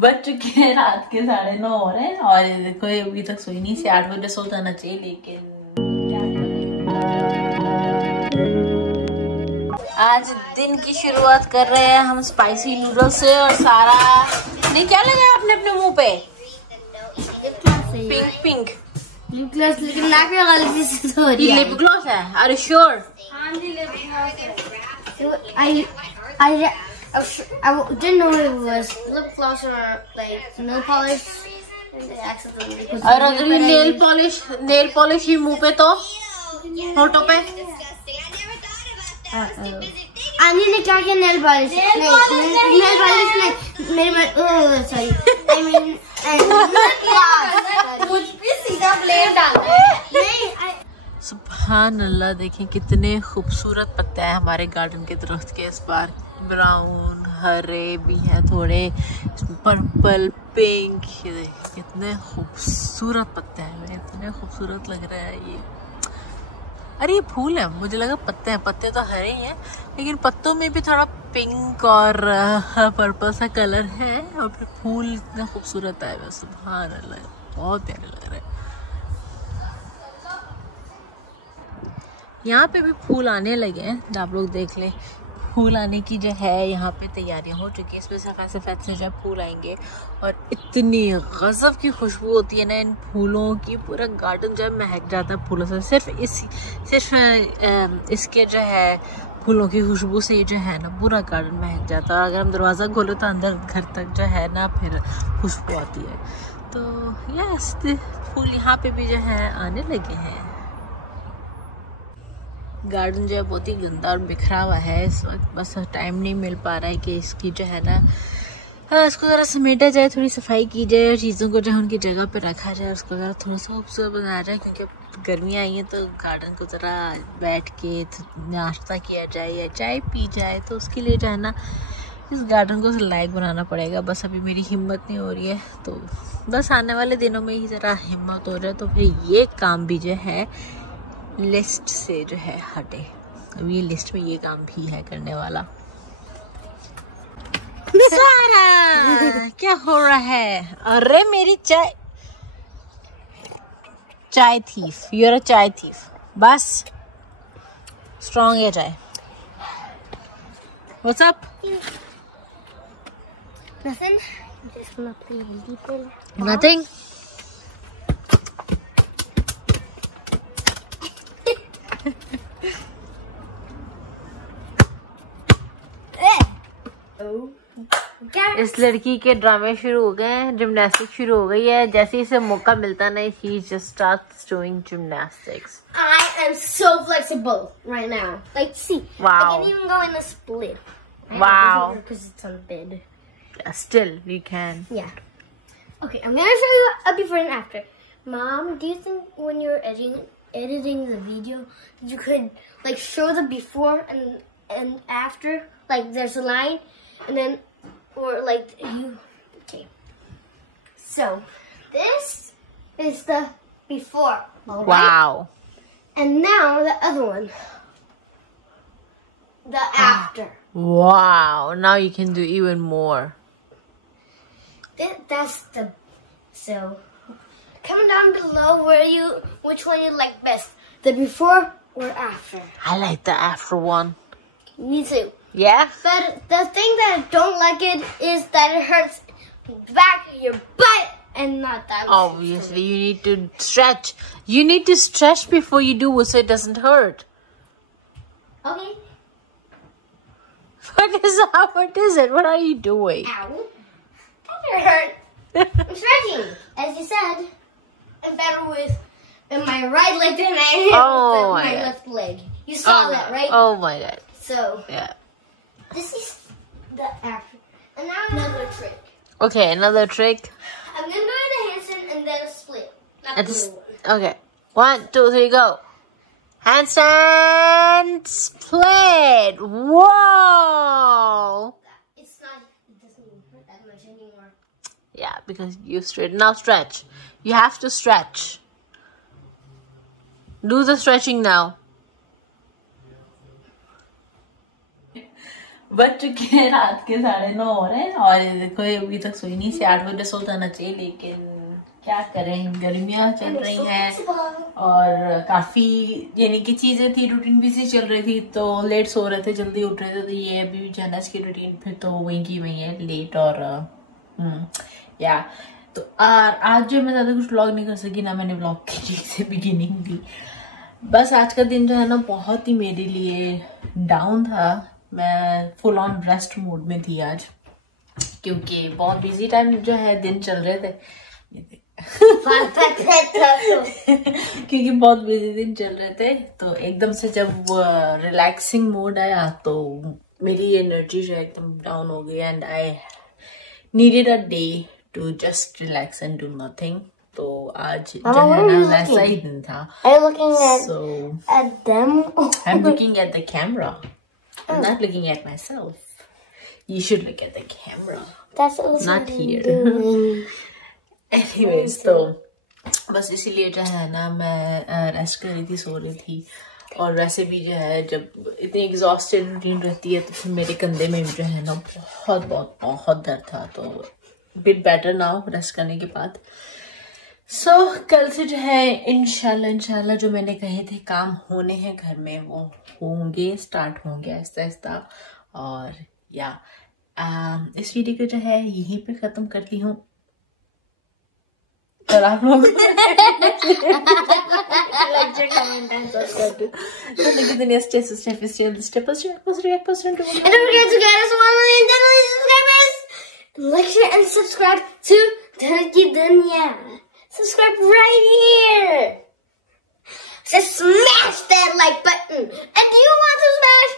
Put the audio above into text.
बज चुके हैं रात के 9:30 हो रहे हैं और देखो अभी तक सोई नहीं। 8 बजे सो जाना चाहिए, लेकिन आज दिन की शुरुआत कर रहे हैं हम स्पाइसी नूडल से। और सारा ने क्या लगाया अपने अपने मुंह पे? पिंक पिंक लिप ग्लॉस, लेकिन नाक में गलती से तो हो रही है। लिप ग्लॉस है? Are you sure? हाँ जी, लिप ग्लॉस है। I didn't know it was lip gloss or like nail polish, and they accidentally put. और अगर ये नेल पॉलिश ही मुंह पे तो होठों पे? आनी ने क्या किया? नेल पॉलिश नहीं, मेरी सॉरी, I mean कुछ भी सीधा ब्लेड डालना है। नहीं, सुभान अल्लाह, देखें कितने खूबसूरत पत्ते हैं हमारे गार्डन के दरख्त के। इस बार ब्राउन हरे भी हैं, थोड़े पर्पल पिंक, कितने खूबसूरत पत्ते हैं, इतने खूबसूरत लग रहा है ये। अरे ये फूल है, मुझे लगा पत्ते हैं। पत्ते तो हरे ही हैं, लेकिन पत्तों में भी थोड़ा पिंक और पर्पल सा कलर है, और फिर फूल इतना खूबसूरत है। सुभान अल्लाह, बहुत प्यारे लग रहे हैं। यहाँ पे भी फूल आने लगे हैं, आप लोग देख लें। फूल आने की जो है यहाँ पे तैयारियां हो चुकी हैं। इसमें सफ़ेद सफ़ेद से जो फूल आएंगे और इतनी गज़ब की खुशबू होती है ना इन फूलों की। पूरा गार्डन जो है महक जाता है फूलों से। सिर्फ इसके जो है फूलों की खुशबू से जो है ना पूरा गार्डन महक जाता है। और अगर हम दरवाज़ा खोलो तो अंदर घर तक जो है ना फिर खुशबू आती है। तो यस, फूल यहाँ पे भी जो है आने लगे हैं। गार्डन जो है बहुत ही गंदा और बिखरा हुआ है इस वक्त। बस टाइम नहीं मिल पा रहा है कि इसकी जो है ना इसको ज़रा समेटा जाए, थोड़ी सफाई की जाए और चीज़ों को जो है उनकी जगह पे रखा जाए, उसको ज़रा थोड़ा सा खूबसूरत बनाया जाए। क्योंकि अब गर्मियाँ आई हैं तो गार्डन को ज़रा बैठ के नाश्ता किया जाए या चाय पी जाए, तो उसके लिए जो है ना इस गार्डन को लायक बनाना पड़ेगा। बस अभी मेरी हिम्मत नहीं हो रही है, तो बस आने वाले दिनों में ही ज़रा हिम्मत हो जाए तो फिर ये काम भी जो है लिस्ट से जो है हटे। अब ये लिस्ट में ये काम भी है करने वाला। सारा क्या हो रहा है? अरे मेरी चाय थीफ, यूर अ चाय थीफ। बस स्ट्रॉन्ग है चाय। What's up? nothing. Just gonna play a little. Nothing. इस लड़की के ड्रामे शुरू हो गए हैं, जिम्नास्टिक शुरू हो गई है। जैसे इसे मौका मिलता ना, he just starts doing gymnastics. I am so flexible right now. Like, see, wow. I can even go in a split. Wow. Because it's on bed. Yeah, still, you can. Yeah. Okay, I'm gonna show you a before and after. Mom, do you think when you're editing the video, you could like show the before and after? Like, there's a line, and then. Or like you, okay. So this is the before. All right? Wow. And now the other one. The after. Wow. Now you can do even more. That's the. So comment down below which one you like best, the before or after. I like the after one. Me too. Yeah? But the thing that I don't like it is that it hurts back your butt and not that. Obviously, you need to stretch. You need to stretch before you do it so it doesn't hurt. Okay. What is that? What is it? What are you doing? Ow. That hurt. I'm stretching. As you said, I'm better with my right leg than I am with my left leg. You saw that, right? Oh my god. So. Yeah. This is the after. And now another trick. Okay, another trick. I'm gonna do the handstand and then a split. Not the blue one. Okay. 1, 2, 3, go. Handstand split. Whoa. It doesn't even hurt that much anymore. Yeah, because you straight. Now stretch. You have to stretch. Do the stretching now. बज चुके हैं रात के 9:30 हो रहे हैं और देखो अभी तक सोई नहीं, 8 बजे सो जाना चाहिए, लेकिन क्या करें, गर्मियां चल रही हैं और काफी यानी कि चीजें थी, रूटीन बिजी चल रही थी, तो लेट सो रहे थे, जल्दी उठ रहे थे, तो ये अभी जनस की रूटीन फिर तो वही की वही है, लेट और या तो आज जो मैं ज्यादा कुछ व्लॉग नहीं कर सकी ना, मैंने व्लॉग की से बिगिनिंग दी। बस आज का दिन जो है ना बहुत ही मेरे लिए डाउन था, मैं फुल ऑन रेस्ट मोड में थी आज, क्योंकि बहुत बिजी टाइम जो है दिन चल रहे थे क्योंकि बहुत बिजी दिन चल रहे थे, तो एकदम से जब रिलैक्सिंग मोड आया तो मेरी एनर्जी जो है एकदम डाउन हो गई and I needed a day to just relax and do nothing. तो आज जो है ना वैसा ही दिन था। So I'm looking at the camera. I'm not looking at myself. You should look at the camera. That's also not here. Anyways, तो बस इसीलिए जो है ना मैं रेस्ट कर रही थी, सो रही थी, और वैसे भी जो है जब इतनी एग्जॉस्टेड रूटीन रहती है तो फिर मेरे कंधे में जो है ना बहुत बहुत बहुत दर्द था, तो बिट बेटर नाउ रेस्ट करने के बाद। सो कल से जो है इंशाल्लाह जो मैंने कहे थे काम होने हैं घर में वो होंगे, स्टार्ट होंगे आहिस्ता आहिस्ता। और या इस वीडियो को जो है यहीं पे खत्म करती हूँ, और आप लोग like, share, and subscribe to Duniya. Subscribe right here. Just smash that like button. And do you want to smash